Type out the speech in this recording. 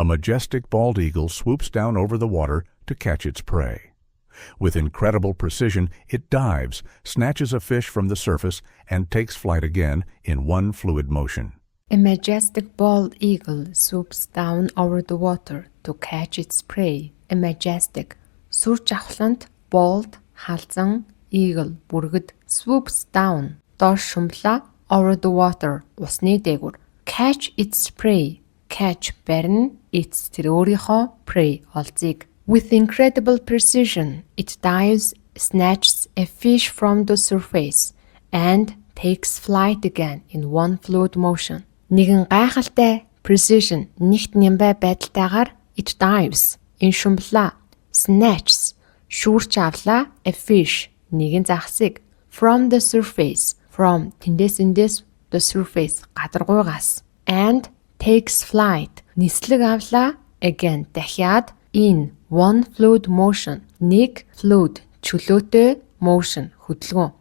A majestic bald eagle swoops down over the water to catch its prey. With incredible precision, it dives, snatches a fish from the surface, and takes flight again in one fluid motion. A majestic bald eagle swoops down over the water to catch its prey. A majestic, сүр жавхлант, bald, халзан, eagle, бүргэд, swoops down, доош шумлаа, over the water, усны дээгүүр. Catch its prey. Catch барина, its тэр өөрийнхөө prey, олзыг. With incredible precision, it dives, snatches a fish from the surface, and takes flight again in one fluid motion. Нэгэн гайхалтай precision, нэгт нямбай байдалтайгаар it dives, ин шумлаа, snatches, шүүрч авлаа, a fish, нэгэн загсыг, from the surface, from тэндээс эндээс the surface, гадаргуйгаас, and takes flight, нислэг авлаа, again, дахиад, in one fluid motion, нэг fluid, чөлөөтэй motion, хөдөлгөөн.